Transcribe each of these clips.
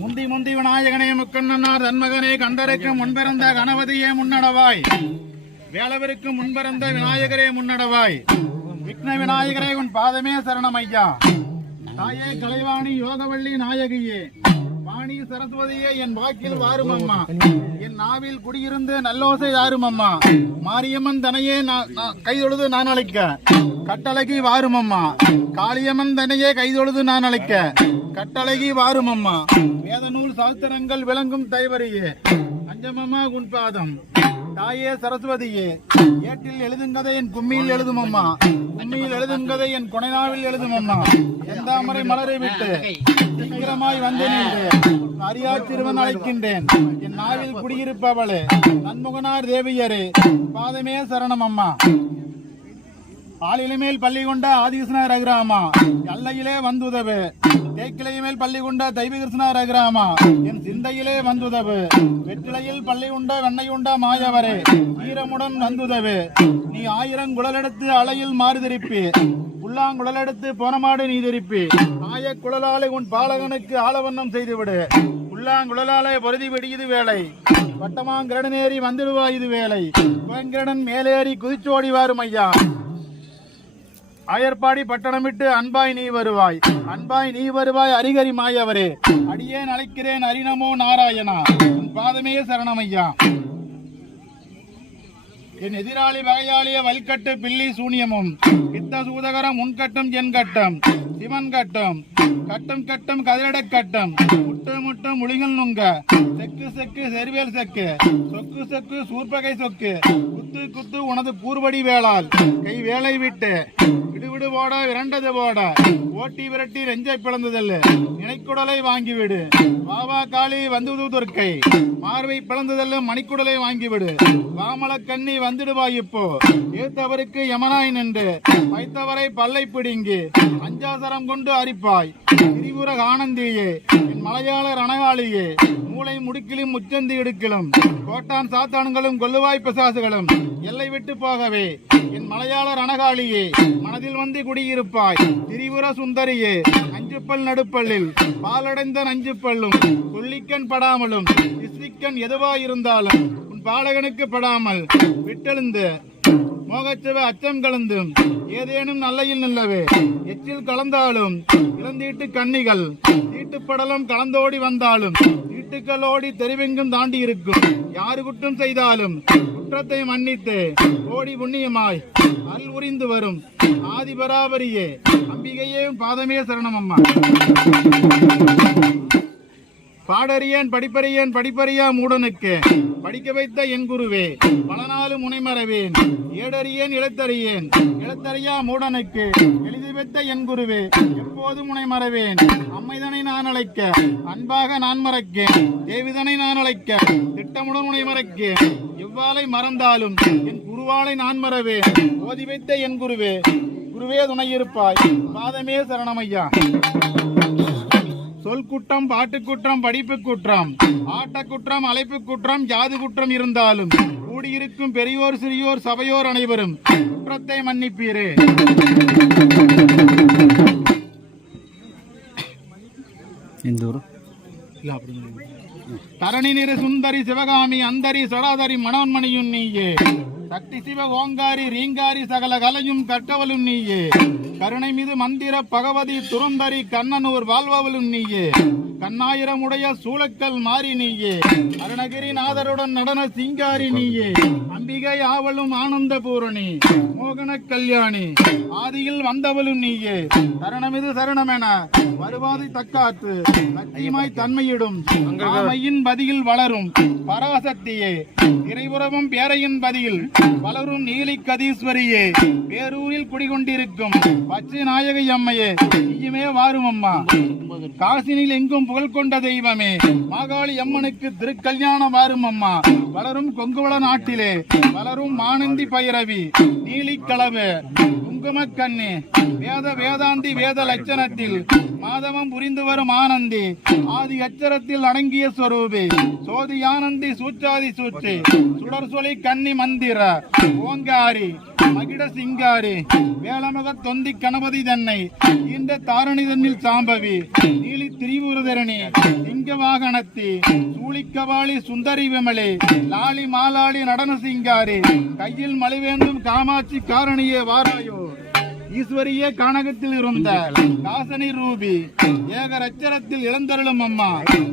முந்தி முந்தி விநாயகனே முக்கண்ணனார் தன்மகனே கண்டருக்கு முன்பிறந்த கணபதியே முன்னடவாய், வேளவருக்கு முன்பிறந்த விநாயகரே முன்னடவாய், விக்ன விநாயகரே உன் பாதமே சரணம் ஐயா. தாயே கலைவாணி யோகவள்ளி நாயகியே, வாணி சரஸ்வதியே என் வாக்கில் வாரும் அம்மா, என் நாவில் குடியிருந்து நல்லோசை யாரும் அம்மா. மாரியம்மன் தனையே கைதொழுது நான் அழைக்க, கட்டழகி வாரும் அம்மா. காளியம்மன் தனையே கைதொழுது நான் அழைக்க, கட்டழகி வாரும் அம்மா. வேத நூல் சாஸ்திரங்கள் விளங்கும் தைவரியே, அஞ்சமம்மா உன் பாதம். தாயே சரஸ்வதியே, ஏட்டில் எழுதுங்கதை என் கும்மியில் எழுதும் அம்மா, கும்மியில் எழுதுங்கதை என் கொனைநாவில் எழுதும் அம்மா. செந்தாமரை மலரை விட்டு சீக்கிரமாய் வந்து நின்று அரியா சிறுவன் அழைக்கின்றேன், என் நாவில் குடியிருப்பவளே நன்முகனார் தேவியரே பாதமே சரணம் அம்மா. ஆளிலை மேல் பள்ளி கொண்ட ஆதிகிருஷ்ண ரகுராமா, எல்லையிலே வந்துதவு. தேக்கிளை மேல் பள்ளி கொண்ட தெய்வகிருஷ்ண ரகுராமா, என் சிந்தையிலே வந்துதவு. வெற்றிலையில் பள்ளி கொண்ட வெண்ணை கொண்ட மாயவரே ஈரமுடன் வந்துதவு. நீ 1000 குழலெடுத்து அலையில் மாறு திருப்பி, உள்ளாங்குழலெடுத்து போனமாடு நீ திருப்பி. ஆய குழலாலை உன் பாலகனுக்கு ஆலவண்ணம் செய்துவிடு. உள்ளாங்குழலாலை பொருதி வெடியுது வேலை, வட்டமாங்கிரடனேறி வந்துடுவா இது வேலை. குயங்கிரடன் மேலேறி குதிச்சோடி வாரும் ஐயா. ஆயர்பாடி பட்டணமிட்டு அன்பாய் நீ வருவாய், அன்பாய் நீ வருவாய் அரிகரி மாயவரே. அடியேன் அழைக்கிறேன் அரிநமோ நாராயணா, உன் பாதமே சரணமையா. என் எதிராளி வகையாளிய வல்கட்டு பில்லி சூனியமும், பித்த சூதகரம் உன்கட்டும் என் கட்டம், சிவன் கட்டம் கட்டம் கட்டம் கதிரட கட்டம், முட்டு முட்டு முளிகள் நுங்க, செக்கு செக்கு செருவேல் செக்கு, சொக்கு சொக்கு சூர்பகை சொக்கு, குத்து குத்து உனது கூர்வடி வேளால் கை வேலை விட்டு விடுவிடு போட விரண்டது போட, ஓட்டி விரட்டி நெஞ்சை பிளந்ததல்ல நினைக்குடலை வாங்கிவிடு. வாவா காளி வந்து துர்க்கை மார்வை பிளந்ததல்ல மணிக்குடலை வாங்கிவிடு. வாமல கண்ணி வந்துடுவாய் இப்போ, ஏத்தவருக்கு யமனாய் நின்று வைத்தவரை பல்லை பிடுங்கி அஞ்சாசரம் கொண்டு அரிப்பாய். திரிபுர ஆனந்தியே என் மலையாள ரணகாளியே, மூளை முடுக்கிலும் முச்சந்தி இடுக்கிலும் கோட்டான் சாத்தான்களும் கொல்லுவாய் பிசாசுகளும் எல்லை விட்டு போகவே என் மலையாள ரணகாளியே மனதில் வந்து குடியிருப்பாய். திரிபுர சுந்தரியே அஞ்சுப்பல் நடுப்பல்லில் பாலடைந்த நஞ்சு பல்லும், கொல்லிக்கண் படாமலும் இஸ்விக்கண் எதுவாயிருந்தாலும் உன் பாலகனுக்கு படாமல் விட்டெழுந்து மோகச்சிவ அச்சம் கலந்தும் ஏதேனும் நல்லையில் நில்லவே. எச்சில் கலந்தாலும் இளந்தீட்டு கன்னிகள் தீட்டுப்படலும் கலந்தோடி வந்தாலும் தீட்டுக்களோடி தெரிவெங்கும் தாண்டி இருக்கும். யாரு குற்றம் செய்தாலும் குற்றத்தை மன்னித்து கோடி புண்ணியமாய் அருள் உரிந்து வரும் ஆதி பராபரியே அம்பிகையே பாதமே சரணம் அம்மா. பாடறியேன் படிப்பறியேன் படிப்பறியா மூடனுக்கு படிக்க வைத்த என் குருவே பல நாளும் முனைமறவேன். ஏடறியேன் இழத்தறியேன் இழத்தறியா மூடனுக்கு எழுதி வைத்த என் குருவே எப்போதும் முனைமறவேன். அம்மைதனை நான் அழைக்க அன்பாக நான் மறக்கேன், தேவிதனை நான் அழைக்க திட்டமுடன் முனை மறக்கேன். எவ்வாளை மறந்தாலும் என் குருவாளை நான் மறவேன். ஓதி வைத்த என் குருவே குருவே துணையிருப்பாய் பாதமே சரணமையா. சொல் குற்றம் பாட்டு குற்றம் படிப்பு குற்றம் ஆட்ட குற்றம் அழைப்பு குற்றம் ஜாதி குற்றம் இருந்தாலும் கூடியிருக்கும் பெரியோர் சிறியோர் சபையோர் அனைவரும் குற்றத்தை மன்னிப்பீரே. தரணி நிற சுந்தரி சிவகாமி அந்தரி சடாதரி மனோன்மணியும் நீயே. சக்தி சிவ ஓங்காரி ரீங்காரி சகல கலையும் கட்டவலும் நீயே. கருணை மீது மந்திர பகவதி துரந்தரி கண்ணனூர் வாழ்வவளும் நீயே. கண்ணாயிரமுடைய சூளக்கல் மாறி நீயே. அருணகிரி நாதருடன் நடன சிங்காரி நீயே. அம்பிகை ஆவலும் ஆனந்த பூரணி மோகன கல்யாணி ஆதியில் வந்தவளும் நீயே. தரணமிது சரணமென வருவாதி தக்காத்து லட்சியமாய் தன்மையிடும் ஆமையின் பதியில் வளரும் பராசக்தியே. இறைபுறவும் பேரையின் பதியில் வளரும் நீலி கதீஸ்வரியே. பேரூரில் குடிகொண்டிருக்கும் பச்சை நாயகி அம்மையே நீயுமே வாரும் அம்மா. காசினில் எங்கும் புகழ் கொண்ட தெய்வமே மாகாளி அம்மனுக்கு திருக்கல்யாணம் வாரும் அம்மா. வளரும் கொங்குவள நாட்டிலே வளரும் மானந்தி பைரவி நீலி களவு குங்கும கண்ணி வேத வேதாந்தி வேத லட்சணத்தில் மாதவம் புரிந்து வரும் ஆனந்தி ஆதி அச்சரத்தில் அடங்கிய ஸ்வரூபி சோதி ஆனந்தி சூச்சாதி சூச்சி சுடர் சொலி கன்னி மந்திர ஓங்காரி மகிட சிங்காரி வேளமக தொந்தி கணபதி தன்னை இந்த தாரணி தன்னில் சாம்பவி நீலி திரிபுரதரணி சிங்க வாகனத்தி சூழிக்கவாளி சுந்தரி விமலே லாலி மாலாளி நடன சிங்காரி கையில் மலைவேந்தும் காமாட்சி காரணியே வாராயோ ஈஸ்வரியே கானகத்தில் இருந்த காசனி ரூபி ஏக ரச்சரத்தில் இளந்தருளும் அம்மா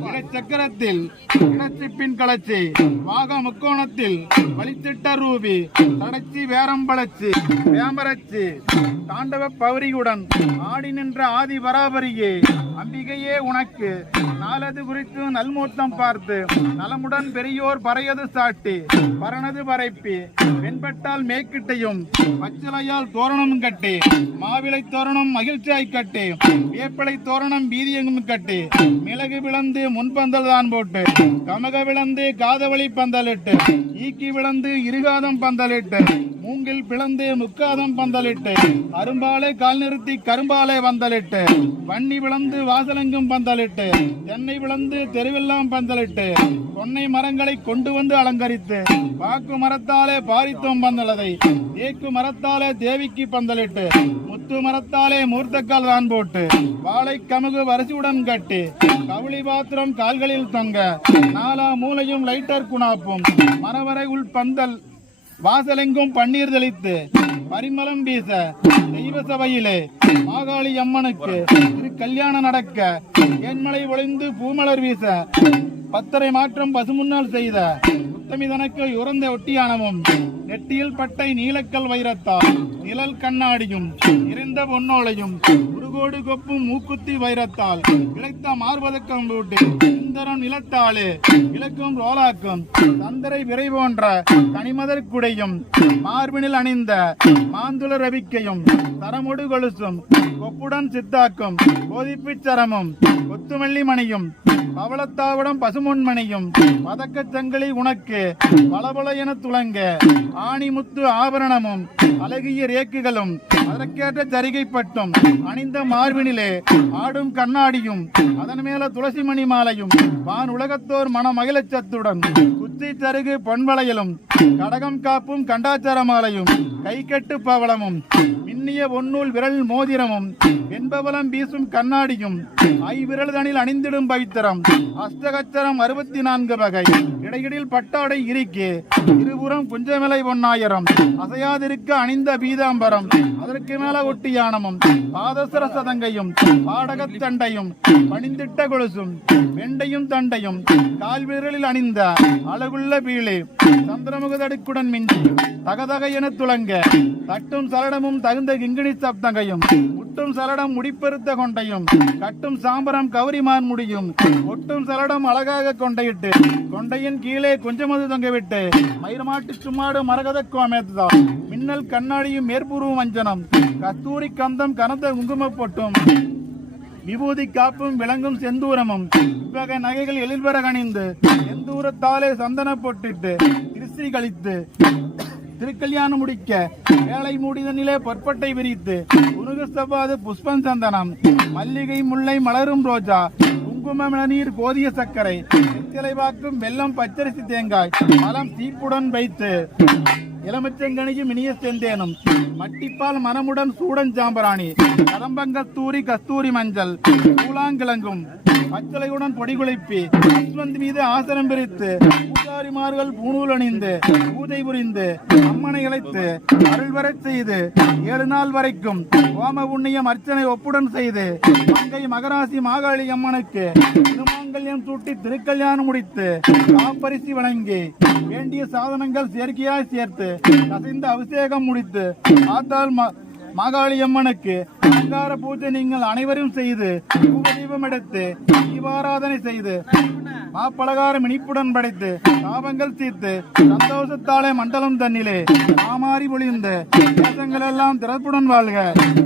இடச்சக்கரத்தில் இடச்சிப்பின் கலச்சி வாக முக்கோணத்தில் வழித்திட்ட ரூபி தடச்சி வேரம்பளச்சி வேமரச்சி தாண்டவ பௌரியுடன் ஆடி நின்ற ஆதி பராபரியே அம்பிகையே உனக்கு நாளது குறித்து நல்மூத்தம் பார்த்து நலமுடன் பெரியோர் பறையது சாட்டி பரணது பறைப்பி வெண்பட்டால் மேக்கிட்டையும் பச்சிலையால் தோரணம் கட்டி மாவிளை தோரணம் மகிழ்ச்சியாய் கட்டி வேப்பிலை தோரணம் வீதியெங்கும் கட்டி மிளகு விளந்து முன்பந்தல் தான் போட்டு கமக விளந்து காதவழி பந்தலிட்டு ஈக்கி விளந்து இருகாதம் பந்தலிட்டு மூங்கில் பிளந்து முக்காதம் பந்தலிட்டு அரும்பாலை கால் நிறுத்தி கரும்பாலை பந்தலிட்டு வன்னி விளந்து வாசலெங்கும் பந்தலிட்டு தென்னை விளந்து தெருவெல்லாம் பந்தலிட்டு பொன்னை மரங்களை கொண்டு வந்து அலங்கரித்து பாக்கு மரத்தாலே பாரித்தோம் பந்தலதை தேக்கு மரத்தாலே தேவிக்கு பந்தலிட்டு முத்து மரத்தாலே மூர்த்தக்கால் தான் போட்டு வாழை கமுகு வரிசையுடன் கட்டி கவுளி பாத்திரம் கால்களில் தொங்க நாலா மூலையும் லைட்டர் குணாப்பும் மரவரை உள் பந்தல் வாசலெங்கும் பன்னீர் தெளித்து பரிமளம் வீச தெய்வ சபையிலே மாகாளி அம்மனுக்கு திரு கல்யாணம் நடக்க என்மலை ஒளிந்து பூமலர் வீச பத்தரை மாற்றம் பசுமுன்னால் செய்த உத்தமி தனக்கு உறந்த ஒட்டியானமும் நெட்டியில் பட்டை நீலக்கல் வைரத்தால் நிழல் கண்ணாடியும் இருந்த பொன்னோலையும் உருகோடு கொப்பும் மூக்குத்தி வைரத்தால் இழைத்த மார்பதக்கம் பூட்டி சுந்தரம் நிலத்தாலே இலக்கும் ரோலாக்கும் சந்தரை விரை போன்ற கனிமதர் குடையும் மார்பினில் அணிந்த மாந்துள ரவிக்கையும் தரமுடு கொலுசும் கொப்புடன் சித்தாக்கும் கோதிப்பு சரமும் கொத்துமல்லி மணியும் பவளத்தாவிடம் பசுமொன்மணியும் பதக்கச் சங்கிலி உனக்கு பலபல என துளங்க ஆணிமுத்து ஆபரணமும் அழகிய ரேக்குகளும் அதற்கேற்ற சரிகை பட்டும் அணிந்த மார்பினிலே ஆடும் கண்ணாடியும் அதன் மேல துளசி மணி மாலையும் வான் உலகத்தோர் மன மகிழச்சத்துடன் குத்தி தருகு பொன்வளையலும் கடகம் காப்பும் கண்டாச்சார மாலையும் கை கட்டு பவளமும் மின்னிய பொன்னூல் விரல் மோதிரமும் வெண்பவளம் வீசும் கண்ணாடியும் ஐவிரல் தனில் அணிந்திடும் பவித்திரம் அஷ்டகச்சரம் 64 வகை இடையிடில் பட்டாடை இறுக்கி இருபுறம் குஞ்சமிலை பொன்னாயிரம் அசையாதிருக்க அணிந்த பீதாம்பரம் அதற்கு மேல ஒட்டியானமும் பாதசர சதங்கையும் பாடகத் தண்டையும் பணிந்திட்ட கொலுசும் வெண்டையும் தண்டையும் கால் விரலில் அணிந்த அழகுள்ள பீழே சந்திரமுகதடுக்குடன் மிஞ்சி தகதக என துளங்க தட்டும் சலடமும் தகுந்த கிங்கிணி சப்தங்கையும் முட்டும் சலடம் முடிப்பெருத்த கொண்டையும் கட்டும் சாம்பரம் கௌரிமான் முடியும் ஒட்டும் சலடம் அழகாக கொண்டையிட்டு கொண்டையின் கீழே கொஞ்சமது தொங்கவிட்டு மயிரமாட்டு சும்மாடு மரகத கோமேத்தான் மின்னல் கண்ணாடியும் மேற்புருவ மஞ்சனம் கஸ்தூரி கந்தம் கனத்த குங்கும பொட்டும் விபூதி காப்பும் விளங்கும் செந்தூரமும் இவ்வகை நகைகள் எழில்பெற கணிந்து செந்தூரத்தாலே சந்தன பொட்டிட்டு திருச்சி கழித்து திருக்கல்யாணம் முடிக்க வேலை மூடிதனிலே பொற்பட்டை விரித்து உருகஸ்தபாது புஷ்பம் சந்தனம் மல்லிகை முல்லை மலரும் ரோஜா குங்கும நீர் கோதிய சர்க்கரை வெற்றிலை பாக்கும் வெல்லம் பச்சரிசி தேங்காய் மலம் தீப்புடன் வைத்து இளமச்சங்கனியும் இனிய செந்தேனும் மட்டிப்பால் மனமுடன் சூடன் சாம்பராணி கதம்பங்கத்தூரி கஸ்தூரி மஞ்சள் கூழாங்கிழங்கும் பச்சளையுடன் பொடி குளிப்பி அஸ்வந்த் மீது ஆசனம் பிரித்து பூசாரிமார்கள் பூணூல் அணிந்து பூஜை புரிந்து அம்மனை அழைத்து அருள் வரச் செய்து 7 நாள் வரைக்கும் ஹோம புண்ணியம் அர்ச்சனை ஒப்புடன் செய்து மங்கை மகராசி மாகாளி அம்மனுக்கு திருமாங்கல்யம் சூட்டி திருக்கல்யாணம் முடித்து காப்பரிசி வழங்கி வேண்டிய சாதனங்கள் செயற்கையாய் சேர்த்து கசிந்த அபிஷேகம் முடித்து ஆத்தாள் மாகாளி அம்மனுக்கு அலங்கார பூஜை நீங்கள் அனைவரும் செய்து தீபம் எடுத்து தீபாராதனை செய்து மாப்பலகாரம் இனிப்புடன் படைத்து பாவங்கள் தீர்த்து சந்தோஷத்தாலே மண்டலம் தன்னிலே மாமாறி பொழிந்து தேசங்கள் எல்லாம் திறப்புடன் வாழ்க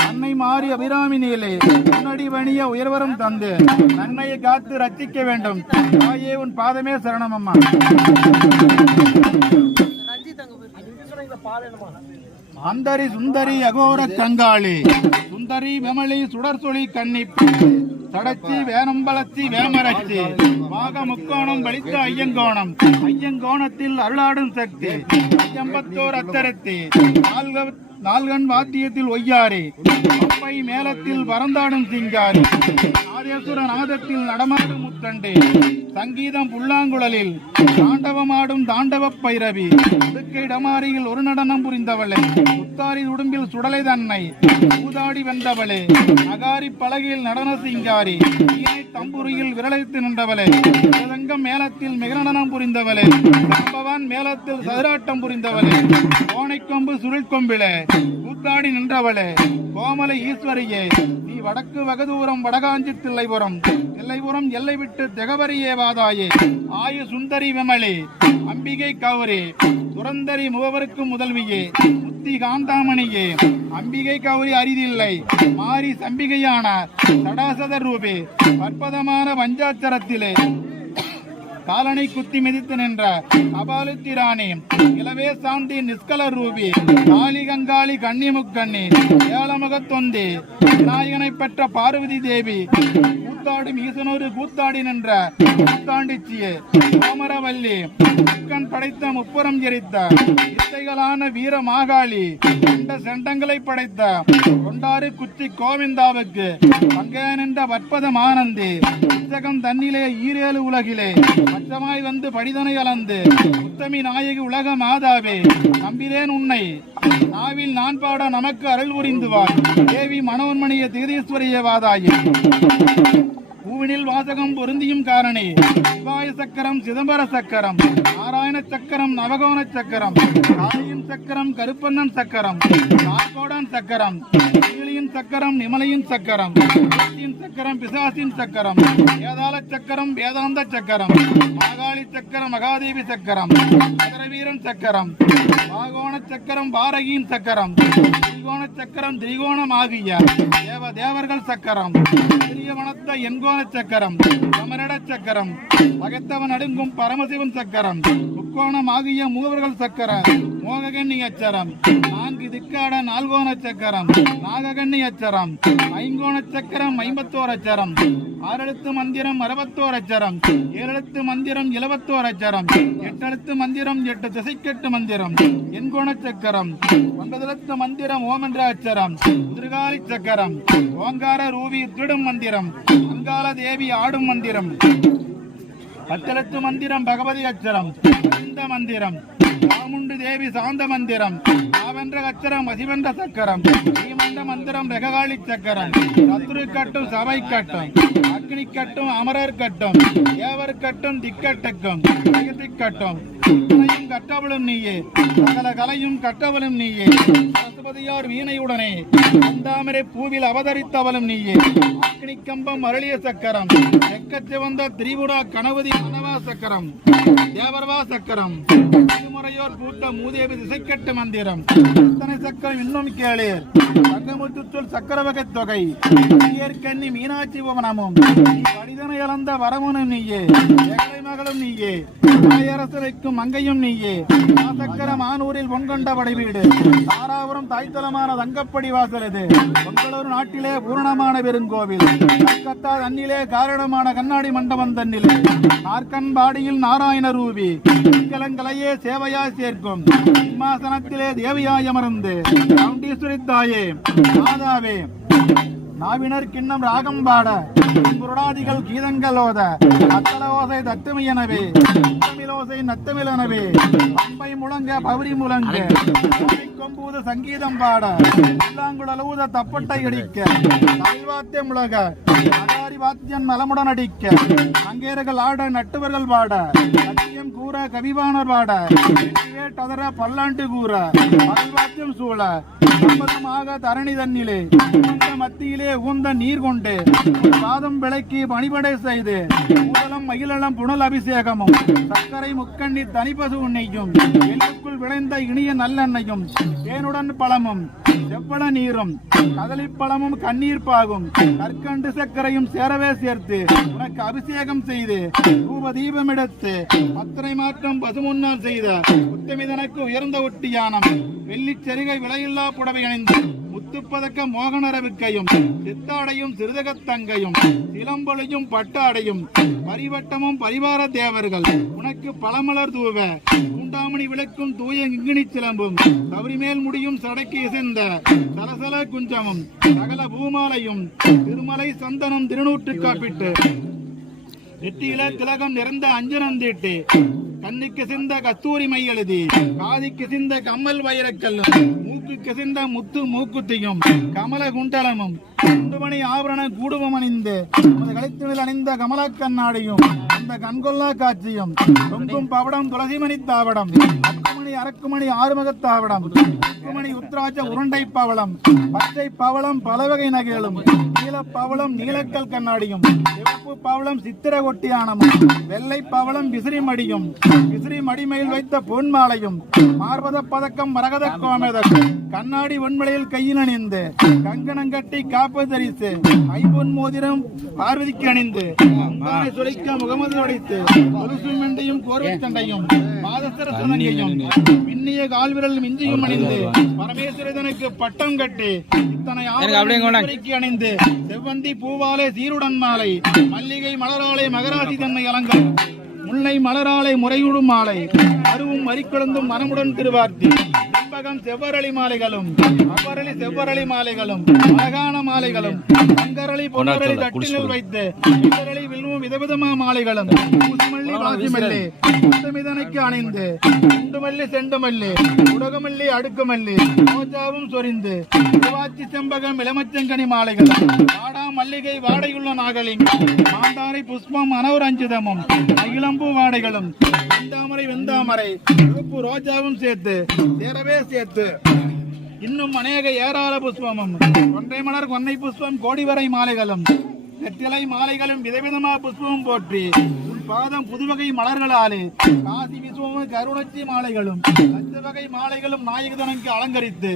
அன்னை மாறி அபிராமி நீலே முன்னடி வணிய உயர்வரம் தந்து நன்மையை காத்து ரட்சிக்க வேண்டும் தாயே உன் பாதமே சரணம் அம்மா. அந்தரி சுந்தரி அகோர கங்காளி சுந்தரி விமலி சுடர்சொலி கன்னிப்பு தடச்சி வேனம்பலச்சி வேமரச்சி மாக முக்கோணம் வலித்த ஐயங்கோணம் ஐயங்கோணத்தில் அருளாடும் சக்தி ஐயம்பத்தோர் அத்தரத்தி நால்கண் வாத்தியத்தில் ஒய்யாரி, பம்பை மேளத்தில் பறந்தாடும் சிங்காரி, நாதேஸ்வர நாதத்தில் நடமாடும் முத்தண்டே, சங்கீதம் புல்லாங்குழலில் தாண்டவமாடும் தாண்டவ பைரவி, உடுக்கை டமாரியில் ஒரு நடனம் புரிந்தவளே, முத்தாரி உடும்பில் சுடலை தன்னை ஊதாடி வென்றவளே, நகாரி பலகையில் நடன சிங்காரி, ஈனை தம்புரியில் விரலைத்து நின்றவளே, சிவகங்கம் மேளத்தில் மிகநடனம் புரிந்தவளே, சாம்பவான் மேளத்தில் சதுராட்டம் புரிந்தவளே, கோணைக்கொம்பு சுருள் கொம்பிலே கூத்தாடி நின்றவளே, கோமல ஈஸ்வரியே, நீ வடக்கு வகதூரம் வடகாஞ்சி தில்லைபுரம், தில்லைபுரம் எல்லை விட்டு திகவரியே வாதாயே, ஆயு சுந்தரி விமலி, அம்பிகை கௌரி, துரந்தரி மூவருக்கு முதல்வியே, முத்தி காந்தாமணியே, அம்பிகை கௌரி அரிதில்லை, மாரி சம்பிகையான சடாசத ரூபே, பற்பதமான பஞ்சாட்சரத்திலே காலனை குத்தி மிதித்து நின்ற கபாலுத்திராணி, இளவே சாந்தி நிஷ்கல ரூபி, காளி கங்காளி கன்னிமுக்கண்ணி, ஏழமுகத்தொந்தி, விநாயகனை பெற்ற பார்வதி தேவி, கூத்தாடும் ஈசனோடு கூத்தாடி நின்ற கூத்தாண்டிச்சியே, கோமரவல்லி, முக்கன் படைத்த முப்புறம் எரித்த இசைகளான வீர மாகாளி, கண்ட செண்டங்களை படைத்த கொண்டாறு குச்சி கோவிந்தாவுக்கு பங்கைய நின்ற வற்பதம் ஆனந்தி, புத்தகம் தன்னிலே ஈரேழு உலகிலே பச்சமாய் வந்து படிதனை அளந்து உத்தமி நாயகி உலக மாதாவே, நம்பினேன் உன்னை, நாவில் நான் பாட நமக்கு அருள் புரிந்துவார், தேவி மனோன்மணிய தீதீஸ்வரிய வாதாயே, பூவினில் வாசகம் பொருந்தியும் காரணே, சிவாய சக்கரம் சிதம்பர சக்கரம், நாராயண சக்கரம் நவகோண சக்கரம், காளியின் சக்கரம் கருப்பண்ணன் சக்கரம், நாகோடன் சக்கரம், கீழியின் சக்கரம் நிமலையின் சக்கரம், சக்கரம் பிசாசின் சக்கரம், வேதாள சக்கரம் வேதாந்த சக்கரம், மாகாளி சக்கரம் மகாதேவி சக்கரம், மகரவீரன் சக்கரம், பாகோண சக்கரம் பாரகியின் சக்கரம், திரிகோண சக்கரம் திரிகோணமாகிய தேவ தேவர்கள் சக்கரம், திரியவனத்த எண்கோண சக்கரம், சமரட சக்கரம், பகைத்தவன் அடுங்கும் பரமசிவன் சக்கரம், முக்கோணமாகிய மூவர்கள் சக்கரம், மோககண்ணி அச்சரம், நான்கு திக்காட நால்கோண சக்கரம், நாககண்ணி அச்சரம், ஐங்கோண சக்கரம் 51 அச்சரம், 6 எழுத்து மந்திரம் 61 அச்சரம், 7 எழுத்து மந்திரம் 71 அச்சரம், 8 எழுத்து மந்திரம் 8 திசைக்கெட்டு மந்திரம், எண்கோண சக்கரம், 9 எழுத்து மந்திரம் ஓம் என்ற அச்சரம், திருகாலி சக்கரம், ஓங்கார ரூபி திருடும் மந்திரம், அங்கால தேவி ஆடும் மந்திரம், 10 எழுத்து மந்திரம் பகவதி அச்சரம், இந்த மந்திரம், சாமுண்டு தேவி சாந்த மந்திரம், ஆவென்ற அச்சரம் வசிவென்ற சக்கரம், ஸ்ரீமந்த மந்திரம் ரெககாளி சக்கரம், சத்ரு கட்டும் சபை கட்டும், அக்னி கட்டும் அமரர் கட்டும், ஏவர் கட்டும் திக்கட்டுக்கும் கட்டும், கட்டவளும் நீயே, சகல கலையும் கட்டவளும் நீயே, பசுபதியார் வீணையுடனே தாமரை பூவில் அவதரித்தவளும் நீயே, அக்னி கம்பம் அருளிய சக்கரம், செக்கச்சிவந்த திரிபுரா கணபதி மனவா சக்கரம், தேவர்வா சக்கரம், திருமுறையோர் கூட்ட மூதேவி திசைக்கட்டு மந்திரம், இத்தனை சக்கரம் இன்னும் கேளீர், தங்கமுத்து சொல் சக்கர வகை தொகை, கன்னி மீனாட்சி பவனமும், மனிதனை இழந்த வரமுனும் நீயே, ஏழை மகளும் நீயே, அரசரைக்கும் மங்கையும் நீயே, சக்கர மானூரில் பொன்கொண்ட படைவீடு, தாராபுரம் தாய்த்தலமான தங்கப்படி வாசல் இது, பொங்கலூர் நாட்டிலே பூரணமான பெருங்கோவில், கல்கத்தா தன்னிலே காரணமான கண்ணாடி மண்டபம் தன்னிலே, ஆர்கன்பாடியில் நாராயண ரூபி, கிளங்களையே சேவையாய் சேர்க்கும் சிம்மாசனத்திலே தேவியாய் அமர்ந்து கவுண்டீஸ்வரி தாயே மாதாவே, நாவினர் கிண்ணம் ராகம் பாட குருடாதிகள் கீதங்கள் ஓத, அத்தல ஓசை தத்துமையனவே, தமிழோசை நத்தமிழனவே, பம்பை முழங்க பௌரி முழங்க, கொம்பூத சங்கீதம் பாட, புல்லாங்குழலூத தப்பட்டை அடிக்க, தாய்வாத்தியம் முழக, அகாரி வாத்தியன் நலமுடன் அடிக்க, அங்கேர்கள் ஆட நட்டுவர்கள் பாட, சத்தியம் கூற கவிவானர் பாட, டதர பல்லாண்டு கூற, பல்வாத்தியம் சூழ, சம்பதமாக தரணி தன்னிலே, மத்தியிலே உந்த நீர் கொண்டு பாதம் விளக்கி பணிபடை செய்து, ஊழலம் மகிழலம் புனல் அபிஷேகமும், சர்க்கரை முக்கண்ணி தனிப்பசு உண்ணையும், எல்லுக்குள் விளைந்த இனிய நல்லெண்ணையும், தேனுடன் பழமும் செவ்வள நீரும் கதலிப்பழமும் கண்ணீர் பாகும் கற்கண்டு சர்க்கரையும் சேரவே சேர்த்து உனக்கு அபிஷேகம் செய்து ரூப தீபம் எடுத்து பத்திரை மாற்றம் பசுமுன்னால் செய்த உத்தமிதனுக்கு உயர்ந்த ஒட்டியானம் வெள்ளி செருகை விலையில்லா புடவை அணிந்து முத்துப்பதக்க மோகனரவிக்கையும் சித்தாடையும் சிறுதகத்தங்கையும் சிலம்பொழியும் பட்டாடையும் பரிவட்டமும் பரிவார தேவர்கள் உனக்கு பழமலர் தூவ தூண்டாமணி விளக்கும் தூய கிங்கிணி சிலம்பும் சபரிமேல் முடியும் சடைக்கு இசைந்த சலசல குஞ்சமும் சகல பூமாலையும் திருமலை சந்தனம் திருநூற்று காப்பிட்டு நெற்றியில திலகம் நிறைந்த அஞ்சனம் தீட்டு கண்ணுக்கு சிந்த கஸ்தூரி மை எழுதி காதிக்கு சிந்த கம்மல் வைரக்கல்லும் மூக்குக்கு சிந்த முத்து மூக்குத்தியும் கமல குண்டலமும் குண்டுமணி ஆபரண கூடுவம் அணிந்து கழுத்தினில் அணிந்த கமல கண்ணாடியும் அந்த கண்கொள்ளா காட்சியும் தொங்கும் பவடம் துளசிமணி தாவடம் அக்குமணி அரக்குமணி ஆறுமுகத்தாவடம் மணி உத்ராட்ச உருண்டை பவளம் பச்சை பவளம் பலவகை நகைகளும் நீல பவளம் நீலக்கல் கண்ணாடியும் சிவப்பு பவளம் சித்திர ஒட்டியானமும் வெள்ளை பவளம் விசிறி மடியும் விசிறி மடிமையில் வைத்த பொன் மாலையும் மார்பத பதக்கம் மரகத கோமேதம் கண்ணாடி ஒன்மலையில் கையில் அணிந்து கங்கணம் கட்டி காப்பு தரித்து ஐம்பொன் மோதிரம் பார்வதிக்கு அணிந்து சுழிக்க முகமது உடைத்து கொலுசு மெண்டையும் கோர்வை சண்டையும் மாதசர சுணங்கையும் மின்னிய கால்விரல் மிஞ்சியும் அணிந்து பரமேஸ்வரனுக்கு பட்டம் கட்டி இத்தனை அணிந்து செவ்வந்தி பூவாலை சீருடன் மாலை மல்லிகை மலராலை மகராசி தன்னை அலங்காரம் முல்லை மலராலை முறையுடும் மாலை அருவும் மறிக்குழந்தும் மனமுடன் திருவார்த்தி செம்பகம் செவ்வரளி மாலைகளும் அவரளி செவ்வரளி மாலைகளும் அழகான மாலைகளும் அங்கரளி பொன்னரளி தட்டிலில் வைத்து இதரளி வில்லும் விதவிதமா மாலைகளும் ஊசிமல்லி வாசிமல்லி முத்தமிதனைக்கு அணிந்து குண்டுமல்லி செண்டுமல்லி உடகமல்லி அடுக்குமல்லி ரோஜாவும் சொரிந்து சிவாச்சி செம்பகம் இளமச்சங்கனி மாலைகளும் வாடா மல்லிகை வாடையுள்ள நாகலிங் மாந்தாரை புஷ்பம் அனவரஞ்சிதமும் அகிலம்பூ வாடைகளும் வெந்தாமரை சிவப்பு ரோஜாவும் சேர்த்து சேரவே சேர்த்து இன்னும் அநேக ஏராள புஷ்பமும் கொன்றை மலர் கொன்னை புஷ்பம் கோடிவரை மாலைகளும் நெத்திலை மாலைகளும் விதவிதமா புஷ்பமும் போற்றி பாதம் புதுவகை மலர்களாலே காசி விசுவமும் கருணச்சி மாலைகளும் வகை மாலைகளும் நாயகதனுக்கு அலங்கரித்து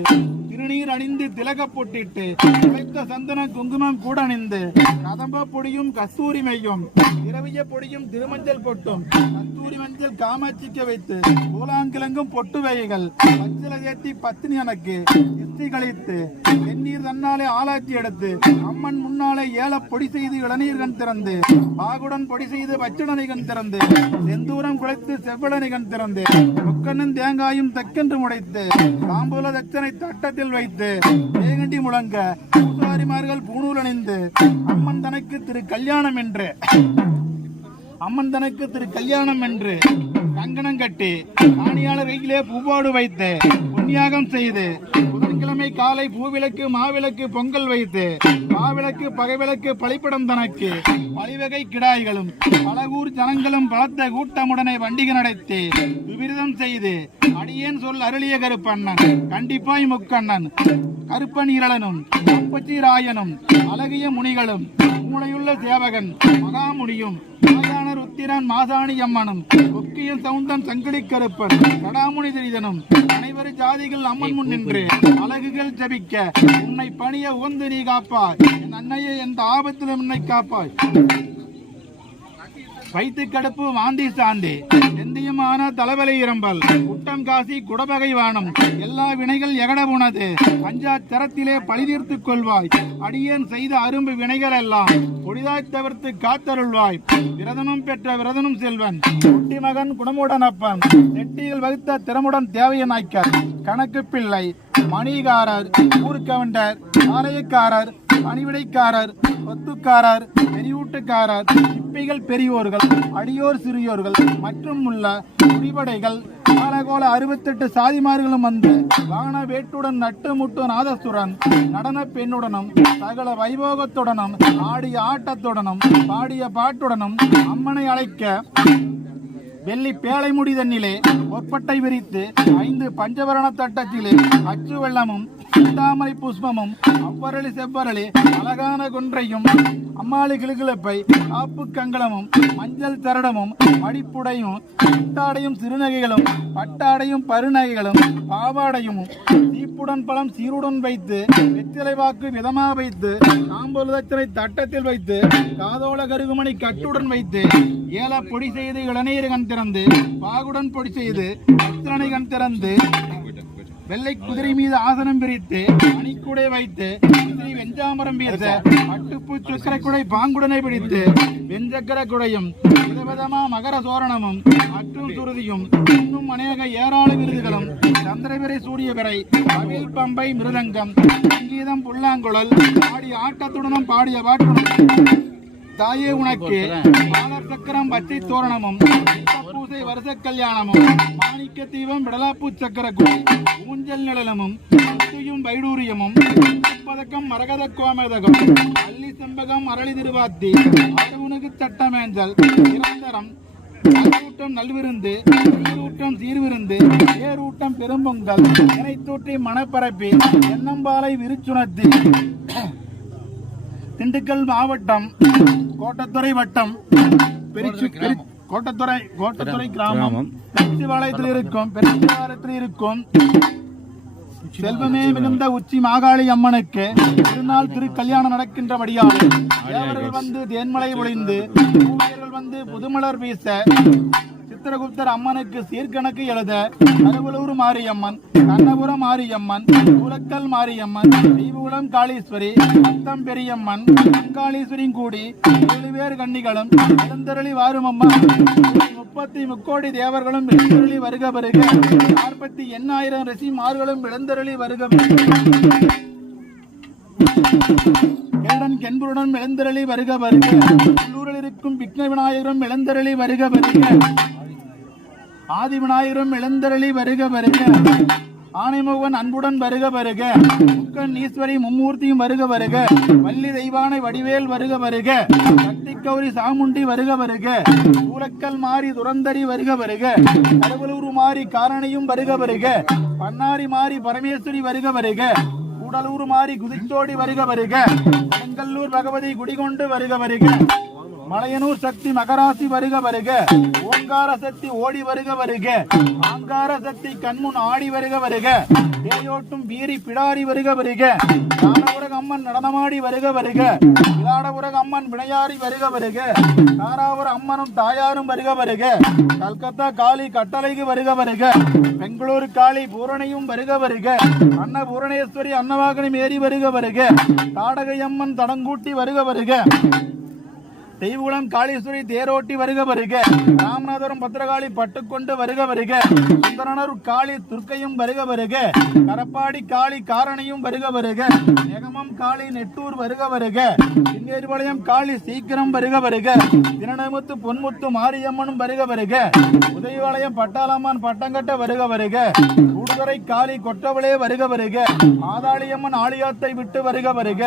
திருநீர் அணிந்து திலக பொட்டிட்டு உழைத்த சந்தன குங்குமம் கூட அணிந்து கதம்ப பொடியும் கஸ்தூரி மையும் திரவிய பொடியும் திருமஞ்சள் பொட்டும் கஸ்தூரி மஞ்சள் காமாட்சிக்க வைத்து பூலாங்கிழங்கும் பொட்டு வகைகள் பச்சில ஏற்றி பத்தினி எனக்கு இஸ்தி கழித்து வெந்நீர் தன்னாலே ஆளாச்சி எடுத்து அம்மன் முன்னாலே ஏல பொடி செய்து இளநீர் கண் திறந்து பாகுடன் பொடி செய்து பச்சடனை கண் திறந்து செந்தூரம் குழைத்து செவ்வளனை கண் திறந்து முக்கண்ணும் தேங்காயும் தெக்கென்று முடைத்து தாம்பூல தட்சனை தட்டத்தில் வைத்து வேகண்டி முழங்க பூசாரிமார்கள் பூணூல் அணிந்து அம்மன் தனக்கு திரு கல்யாணம் என்று கங்கணம் கட்டி காணியாளர் கையிலே பூவாடு வைத்து புண்ணியாகம் செய்து புதன்கிழமை காலை பூவிளக்கு மாவிளக்கு பொங்கல் வைத்து மாவிளக்கு பகைவிளக்கு பழிப்படம் தனக்கு பழிவகை கிடாய்களும் பலகூர் ஜனங்களும் பலத்த கூட்டமுடனே வண்டிகை நடத்தி விபரீதம் செய்து அடியேன் சொல் அருளிய கருப்பண்ணன் கண்டிப்பாய் முக்கண்ணன் கருப்பன் இரளனும் அப்பச்சி ராயனும் அழகிய முனிகளும் மூளையுள்ள சேவகன் மகாமுனியும் உத்திரன் மாசாணி அம்மனும் கொக்கியன் சவுந்தன் சங்கடி கருப்பன் கடாமுனி திரிதனும் அனைவரு ஜாதிகள் அம்மன் முன் நின்று அழகுகள் ஜபிக்க உன்னை பணிய உகந்து நீ காப்பாய் என் அன்னையை எந்த ஆபத்திலும் உன்னை காப்பாய் வைத்து கடுப்பு வாந்தி சாந்தி செந்தியமான தலைவலி இரம்பல் குட்டம் காசி குடபகை வானம் எல்லா வினைகள் எகட உனது பஞ்சாச்சரத்திலே பழிதீர்த்துக் கொள்வாய் அடியேன் செய்த அரும்பு வினைகள் எல்லாம் பொடிதாய் தவிர்த்து காத்தருள்வாய் விரதனும் பெற்ற விரதனும் செல்வன் குட்டி மகன் குணமுடனப்பன் நெட்டியில் வகுத்த திறமுடன் தேவைய நாய்க்கர் கணக்கு பிள்ளை மணிகாரர் ஊர்கவண்டர் ஆலயக்காரர் பணிவிடைக்காரர் சொத்துக்காரர் பெரியூட்டுக்காரர் இப்பைகள் பெரியோர்கள் அடியோர் சிறியோர்கள் மற்றும் உள்ள குடிபடைகள் காலகோல 68 சாதிமார்களும் வந்து வாகன வேட்டுடன் நட்டு முட்டு நாதசுரன் நடன பெண்ணுடனும் சகல வைபோகத்துடனும் ஆடிய ஆட்டத்துடனும் பாடிய பாட்டுடனும் அம்மனை அழைக்க வெள்ளி பேழை முடி தண்ணிலே ஒற்பட்டை விரித்து 5 பஞ்சவரண தட்டத்திலே அச்சு வெள்ளமும் தாமரை புஷ்பமும் அவ்வரளி செவ்வரளி அழகான கொன்றையும் அம்மாளி கிளுகிழப்பை காப்பு கங்கலமும் மஞ்சள் தரடமும் மடிப்புடையும் சித்தாடையும் சிறுநகைகளும் பட்டாடையும் பருநகைகளும் பாவாடையும் தீப்புடன் பழம் சீருடன் வைத்து வெற்றிலை வாக்கு விதமா வைத்து தாம்பூலதச்சனை தட்டத்தில் வைத்து காதோள கருகுமணி கட்டுடன் வைத்து ஏல பொடி செய்து இளநீர் கண் திறந்து பாகுடன் பொடி செய்து அச்சனை கண் திறந்து வெள்ளை குதிரை மீது ஆசனம் பிரித்து மணிக்குடை வைத்து ஸ்ரீ வெஞ்சாமரம் வீச பட்டுப்பு சக்கர குடை பாங்குடனை பிடித்து வெஞ்சக்கர குடையும் விதவிதமா மகர சோரணமும் மற்றும் சுருதியும் இன்னும் அநேக ஏராள விருதுகளும் சந்திரபிரை சூரிய பிறை அவில் பம்பை மிருதங்கம் சங்கீதம் புல்லாங்குழல் பாடிய ஆட்டத்துடனும் பாடிய பாட்டுடனும் தாயே உனக்கு பாலர் சக்கரம் பச்சை தோரணமும் பூசை வருஷ கல்யாணமும் மாணிக்க தீபம் விடலாப்பூ சக்கர குடி ஊஞ்சல் நிழலமும் சுத்தியும் வைடூரியமும் பதக்கம் மரகத கோமேதகம் அள்ளி செம்பகம் அரளி திருவாத்தி ஆடவனுக்கு சட்டமேஞ்சல் நிரந்தரம் ஊட்டம் நல்விருந்து நீரூட்டம் சீர்விருந்து ஏரூட்டம் பெரும்பொங்கல் இணை தூற்றி மணப்பரப்பி எண்ணம்பாலை விருச்சுணத்தி திண்டுக்கல் மாவட்டம் கோட்டத்துறை வட்டம் கோட்டத்துறை கிராமம் பெருச்சிபாளையத்தில் இருக்கும் செல்வமே மிகுந்த உச்சி மாகாளி அம்மனுக்கு திருநாள் திருக்கல்யாணம் நடக்கின்றபடியால் தேவர்கள் வந்து தேன்மலை ஒளிந்து பூவியர்கள் வந்து புதுமலர் வீச சித்திரகுப்தர் அம்மனுக்கு சீர்கணக்கு எழுத கருவலூர் மாரியம்மன் கண்ணபுரம் மாரியம்மன் கூலக்கல் மாரியம்மன் தெய்வகுலம் காளீஸ்வரி அத்தம் பெரியம்மன் அங்காளீஸ்வரியும் கூடி 7 பேர் கன்னிகளும் எழுந்தருளி வாரும் அம்மா 30 முக்கோடி தேவர்களும் எழுந்தருளி வருக வருக 48,000 ரிஷிமார்களும் எழுந்தருளி வருக கென்புருடன் எழுந்தருளி வருக வருக உள்ளூரில் இருக்கும் விக்ன விநாயகரும் எழுந்தருளி வருக வருக ஆதி விநாயகரும் எழுந்தருளி வருக வருக ஆனைமுகன் அன்புடன் வருக வருக முக்கன் ஈஸ்வரி மும்மூர்த்தியும் வருக வருக வள்ளி தெய்வானை வடிவேல் வருக வருக சக்தி கௌரி சாமுண்டி வருக வருக சூலக்கல் மாறி துரந்தரி வருக வருக கருவலூர் மாறி காரணியும் வருக வருக பன்னாரி மாறி பரமேஸ்வரி வருக வருக கூடலூர் மாறி குதிச்சோடி வருக வருக செங்கல்லூர் பகவதி குடிகொண்டு வருக வருக மலையனூர் சக்தி மகராசி வருக வருக ஓங்கார சக்தி ஓடி வருக வருக ஆங்கார சக்தி கண்முன் ஆடி வருக வருக தேயோட்டும் வீரி பிடாரி வருக வருக தானபுரக அம்மன் நடனமாடி வருக வருக விளாடபுரக அம்மன் விளையாடி வருக வருக தாராபுர அம்மனும் தாயாரும் வருக வருக கல்கத்தா காளி கட்டளைக்கு வருக வருக பெங்களூரு காளி பூரணையும் வருக வருக அன்னபூரணேஸ்வரி அன்னவாகனம் ஏறி வருக வருக தாடகை அம்மன் தடங்கூட்டி வருக வருக தெய்வகுலம் காளீஸ்வரி தேரோட்டி வருக வருக ராமநாதபுரம் பத்திரகாளி பட்டுக்கொண்டு வருக வருக சுந்தரனர் காளி துர்க்கையும் வருக வருக கரப்பாடி காளி காரணியும் வருக வருக நெகமம் காளி நெட்டூர் வருக வருக சின்னேரிபாளையம் காளி சீக்கிரம் வருக வருக தினமுத்து பொன்முத்து மாரியம்மனும் வருக வருக உதயபாளையம் பட்டாளம்மன் பட்டங்கட்ட வருக வருக கூடுதுறை காளி கொட்டவளே வருக வருக ஆதாளியம்மன் ஆலியாத்தை விட்டு வருக வருக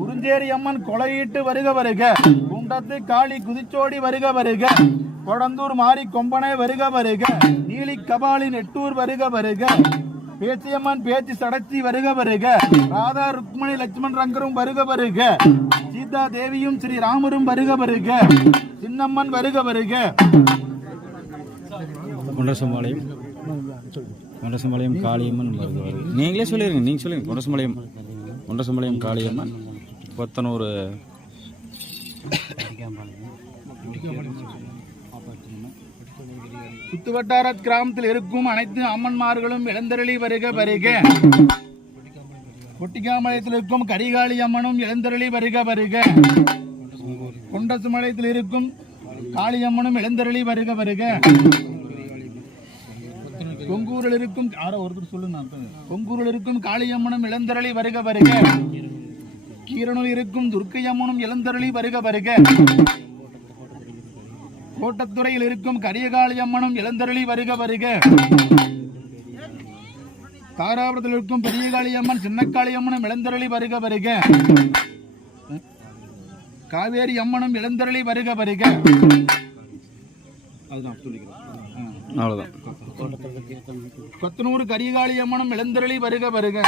குறிஞ்சேரி அம்மன் கொலையிட்டு வருக வருக குண்டத்து காளி குதிச்சோடி வருக வருக கொடந்தூர் மாறி கொம்பனை வருக வருக நீலி கபாலி நெட்டூர் வருக வருக பேச்சியம்மன் பேச்சு சடச்சி வருக வருக ராதா ருக்மணி லட்சுமண் ரங்கரும் வருக வருக சீதா தேவியும் ஸ்ரீ ராமரும் வருக வருக சின்னம்மன் வருக வருக கொண்டசம்பாளையம் காளியம்மன் வருக வருக நீங்களே சொல்லிருங்க நீங்க சொல்லுங்க கொண்டசம்பாளையம் காளியம்மன் கொத்தனூர் சுத்துவட்டார கிராமத்தில் இருக்கும் அனைத்து அம்மன்மார்களும் எழுந்தருளி வருக வருக கொட்டிக்காமலயத்தில் இருக்கும் கரிகாளி அம்மனும் எழுந்தருளி வருக வருக கொண்டசுமலயத்தில் இருக்கும் காளியம்மனும் எழுந்தருளி வருக வருக கொங்கூரில் இருக்கும் ஒருத்தர் சொல்லுங்க கொங்கூரில் இருக்கும் காளியம்மனும் எழுந்தருளி வருக வருக கீரனூர் இருக்கும் துர்க்கையம்மனும் எழுந்தருளி வருக வருக கோட்டத்துறையில் இருக்கும் கரியகாளி அம்மனும் எழுந்தருளி வருக வருக தாராபுரத்தில் இருக்கும் பெரியகாளி அம்மன் சின்னக்காளி அம்மனும் எழுந்தருளி வருக வருக காவேரி அம்மனும் எழுந்தருளி வருக வருக அவ்வளவுதான் கொத்தனூர் கரியகாளி அம்மனும் எழுந்தருளி வருக வருக